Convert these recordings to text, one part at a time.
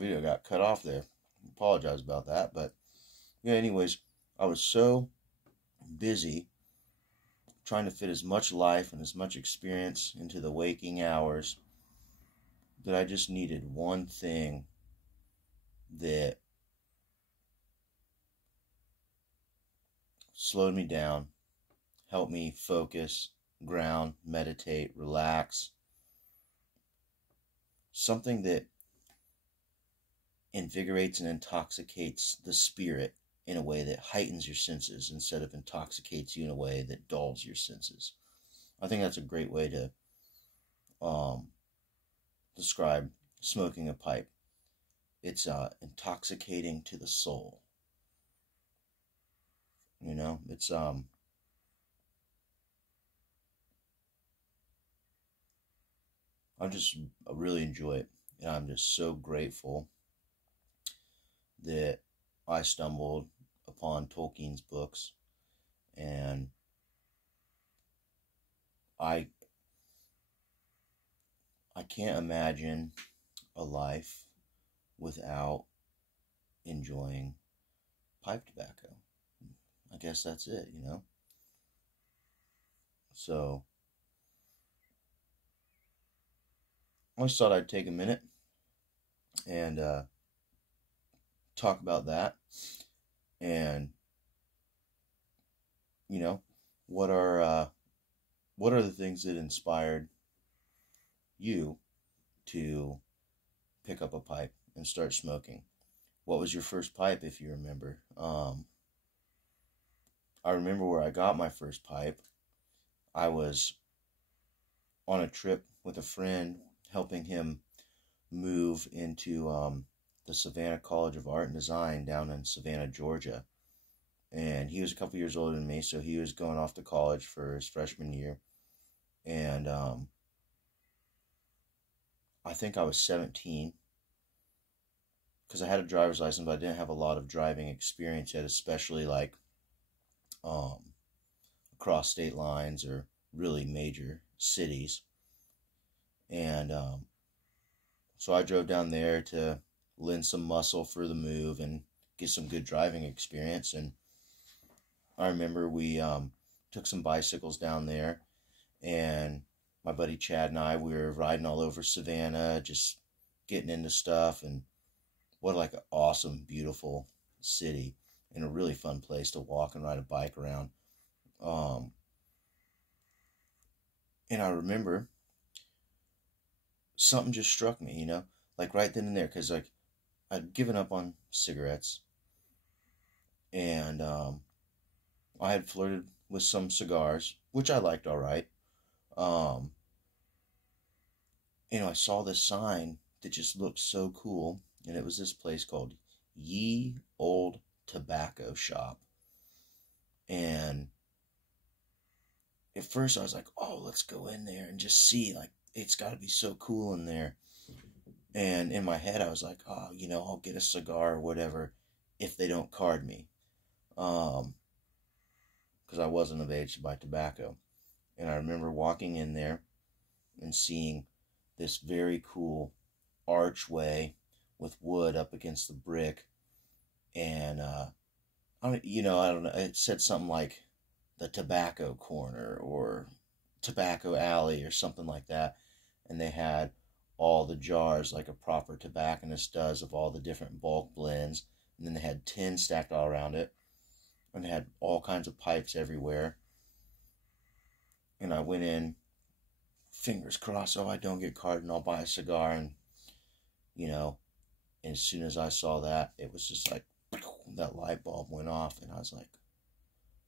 video got cut off there. Apologize about that. But yeah, anyways, I was so busy trying to fit as much life and as much experience into the waking hours that I just needed one thing that slowed me down, helped me focus, ground, meditate, relax. Something that invigorates and intoxicates the spirit in a way that heightens your senses instead of intoxicates you in a way that dulls your senses. I think that's a great way to describe smoking a pipe. It's intoxicating to the soul. You know, it's I really enjoy it, and I'm just so grateful that I stumbled upon Tolkien's books, and I can't imagine a life without enjoying pipe tobacco. I guess that's it, you know? So, I just thought I'd take a minute and talk about that. And, you know, what are the things that inspired you to pick up a pipe and start smoking? What was your first pipe, if you remember? I remember where I got my first pipe. I was on a trip with a friend, helping him move into the Savannah College of Art and Design down in Savannah, Georgia. And he was a couple years older than me, so he was going off to college for his freshman year. And I think I was 17, because I had a driver's license, but I didn't have a lot of driving experience yet, especially like across state lines or really major cities. And so I drove down there to lend some muscle for the move and get some good driving experience. And I remember we took some bicycles down there, and my buddy Chad and I, we were riding all over Savannah, just getting into stuff. And what like an awesome, beautiful city, and a really fun place to walk and ride a bike around. And I remember something just struck me, you know, like right then and there, because like I'd given up on cigarettes, and I had flirted with some cigars, which I liked all right. You know, I saw this sign that just looked so cool, and it was this place called Ye Old Tobacco Shop. And at first I was like, oh, let's go in there and just see, like, it's got to be so cool in there. And in my head I was like, oh, you know, I'll get a cigar or whatever if they don't card me. Because I wasn't of age to buy tobacco. And I remember walking in there and seeing this very cool archway with wood up against the brick. And, I don't know, it said something like the tobacco corner or tobacco alley or something like that. And they had all the jars like a proper tobacconist does of all the different bulk blends. And then they had tin stacked all around it. And they had all kinds of pipes everywhere. And I went in, fingers crossed, oh, I don't get carded and I'll buy a cigar. And, you know, and as soon as I saw that, it was just like, that light bulb went off. And I was like,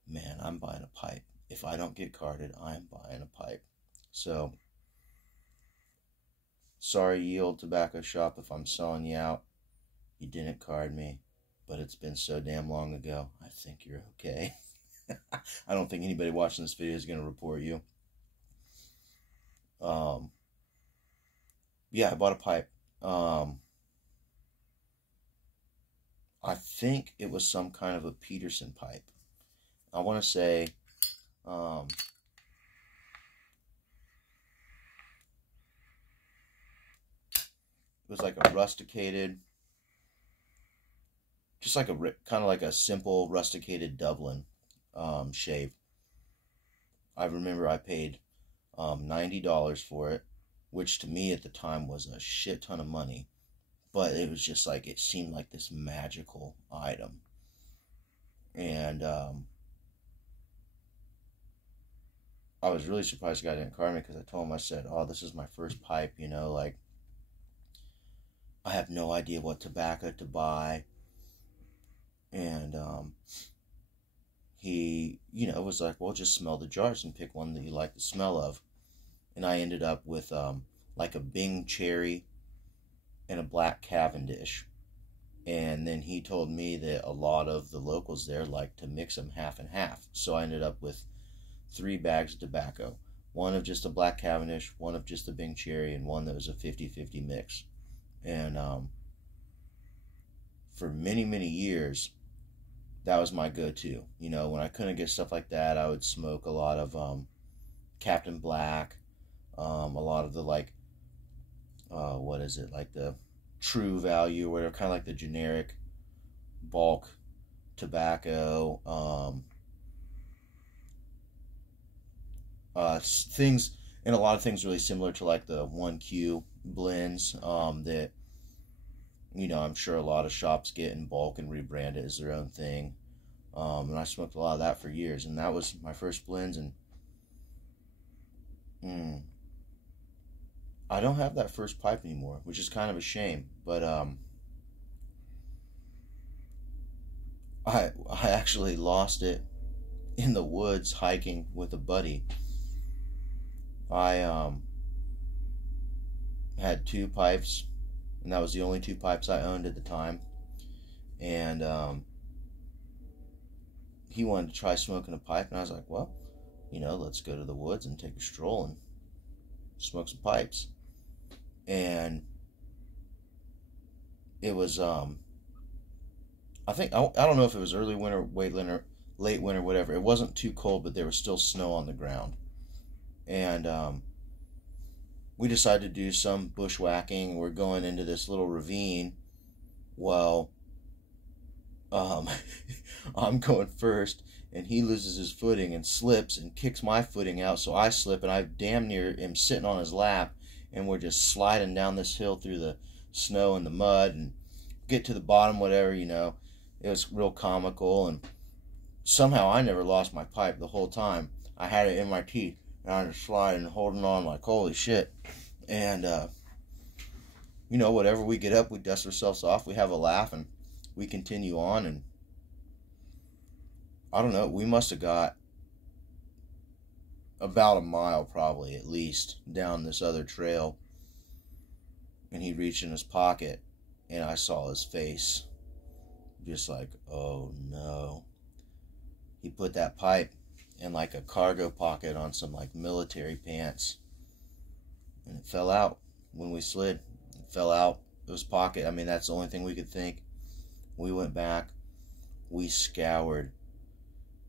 man, I'm buying a pipe. If I don't get carded, I'm buying a pipe. So, sorry, Ye Old Tobacco Shop, if I'm selling you out. You didn't card me, but it's been so damn long ago. I think you're okay. I don't think anybody watching this video is going to report you. Yeah, I bought a pipe. I think it was some kind of a Peterson pipe. I want to say, it was like a rusticated just like a kind of like a simple rusticated Dublin shape. I remember I paid $90 for it, which to me at the time was a shit ton of money. But it was just like, it seemed like this magical item. And I was really surprised the guy didn't card me, because I told him, I said, oh, this is my first pipe, you know, like, I have no idea what tobacco to buy. And he, you know, was like, well, just smell the jars and pick one that you like the smell of. And I ended up with like a Bing Cherry and a Black Cavendish. And then he told me that a lot of the locals there like to mix them half and half. So I ended up with 3 bags of tobacco. One of just a Black Cavendish, one of just a Bing Cherry, and one that was a 50-50 mix. And for many, many years, that was my go-to. You know, when I couldn't get stuff like that, I would smoke a lot of Captain Black, a lot of the, like, what is it, like the True Value or whatever, kind of like the generic bulk tobacco, things, and a lot of things really similar to like the 1Q blends that, you know, I'm sure a lot of shops get in bulk and rebrand it as their own thing. And I smoked a lot of that for years, and that was my first blends. And I don't have that first pipe anymore, which is kind of a shame. But I actually lost it in the woods hiking with a buddy. I had 2 pipes, and that was the only 2 pipes I owned at the time. And he wanted to try smoking a pipe, and I was like, well, you know, let's go to the woods and take a stroll and smoke some pipes. And it was I think, I don't know if it was early winter, late winter, whatever. It wasn't too cold, but there was still snow on the ground. And we decided to do some bushwhacking. We're going into this little ravine. Well, I'm going first, and he loses his footing and slips and kicks my footing out, so I slip, and I damn near am sitting on his lap, and we're just sliding down this hill through the snow and the mud and get to the bottom, whatever, you know. It was real comical, and somehow I never lost my pipe the whole time. I had it in my teeth, and I was sliding and holding on like, holy shit. And, you know, whatever, we get up, we dust ourselves off, we have a laugh, and we continue on. And I don't know, we must have got about a mile, probably, at least, down this other trail. And he reached in his pocket, and I saw his face. Just like, oh no. He put that pipe in like a cargo pocket on some like military pants, and it fell out when we slid. It fell out of his pocket. I mean, that's the only thing we could think. We went back. We scoured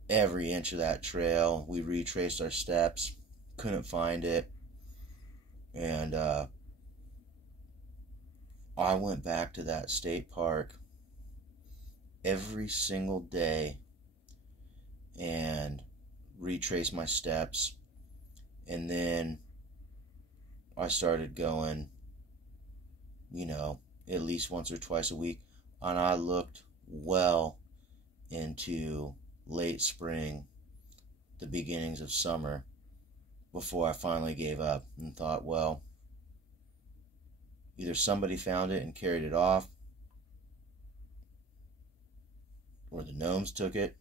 every inch of that trail. We retraced our steps. Couldn't find it. And I went back to that state park every single day and retraced my steps. And then I started going, you know, at least once or twice a week. And I looked well into late spring, the beginnings of summer, before I finally gave up and thought, well, either somebody found it and carried it off, or the gnomes took it.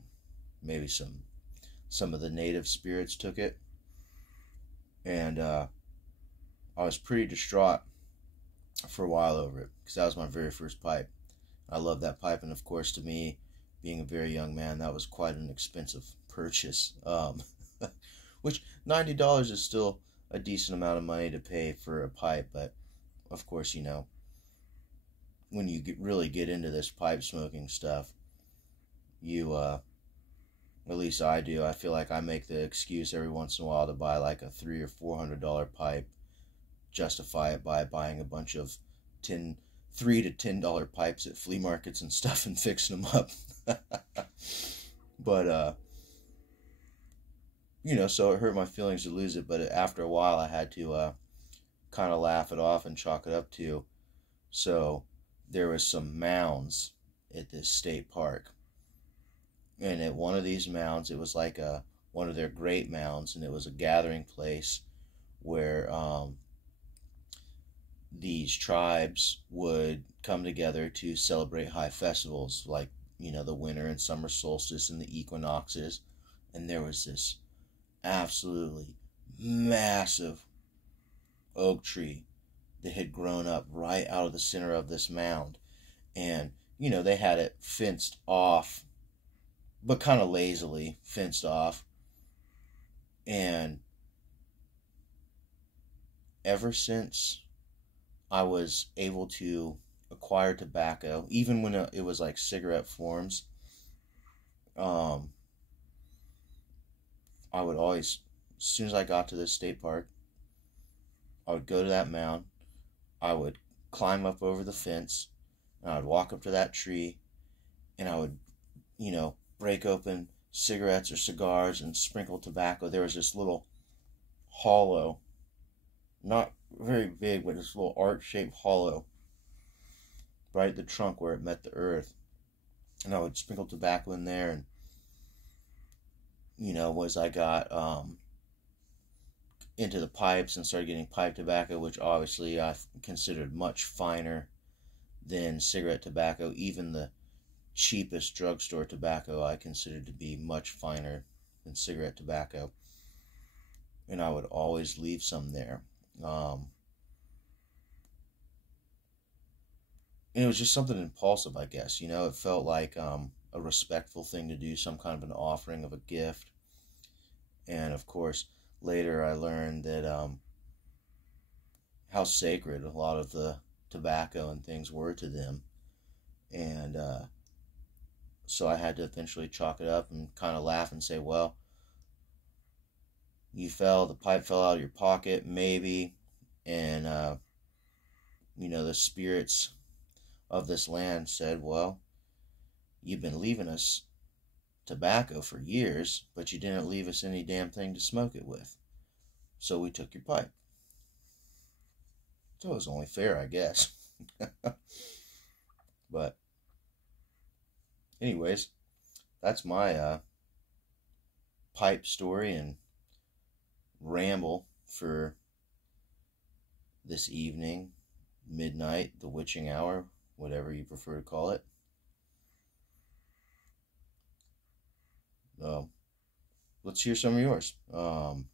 Maybe some of the native spirits took it. And I was pretty distraught for a while over it, because that was my very first pipe. I love that pipe, and of course, to me, being a very young man, that was quite an expensive purchase. Which $90 is still a decent amount of money to pay for a pipe, but of course, you know, when you really get into this pipe smoking stuff, you, at least I do, I feel like I make the excuse every once in a while to buy like a $300 or $400 pipe, justify it by buying a bunch of $3 to $10 pipes at flea markets and stuff and fixing them up. But so it hurt my feelings to lose it. But after a while, I had to kind of laugh it off and chalk it up to. So there was some mounds at this state park, and at one of these mounds, it was like one of their great mounds, and it was a gathering place where these tribes would come together to celebrate high festivals like the winter and summer solstice and the equinoxes. And there was this absolutely massive oak tree that had grown up right out of the center of this mound. And they had it fenced off, but kind of lazily fenced off. And ever since I was able to acquire tobacco, even when it was like cigarette forms, I would always, as soon as I got to this state park, I would go to that mound, I would climb up over the fence, and I would walk up to that tree, and I would, break open cigarettes or cigars and sprinkle tobacco. There was this little hollow, not very big, but this little arch-shaped hollow right at the trunk where it met the earth. And I would sprinkle tobacco in there, and as I got into the pipes and started getting pipe tobacco, which obviously I considered much finer than cigarette tobacco. Even the cheapest drugstore tobacco I considered to be much finer than cigarette tobacco. And I would always leave some there. And it was just something impulsive, I guess. It felt like a respectful thing to do, some kind of an offering of a gift. And of course, later I learned that how sacred a lot of the tobacco and things were to them. And so I had to eventually chalk it up and kind of laugh and say, well, the pipe fell out of your pocket, maybe, and the spirits of this land said, well, you've been leaving us tobacco for years, but you didn't leave us any damn thing to smoke it with, so we took your pipe. So it was only fair, I guess. But anyways, that's my pipe story and ramble for this evening, midnight, the witching hour, whatever you prefer to call it. Let's hear some of yours. And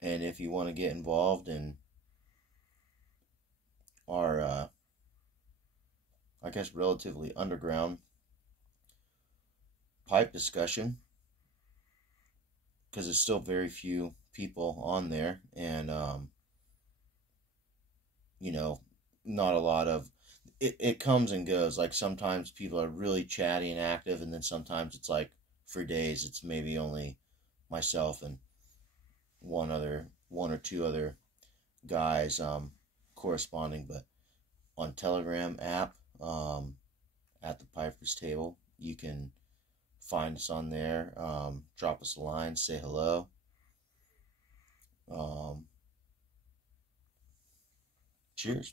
if you want to get involved in our, I guess, relatively underground pipe discussion, because there's still very few people on there, and not a lot of it comes and goes. Like sometimes people are really chatty and active, and then sometimes it's like for days it's maybe only myself and one or two other guys corresponding. But on Telegram app, at the Piper's Table, you can find us on there. Drop us a line, say hello. Cheers.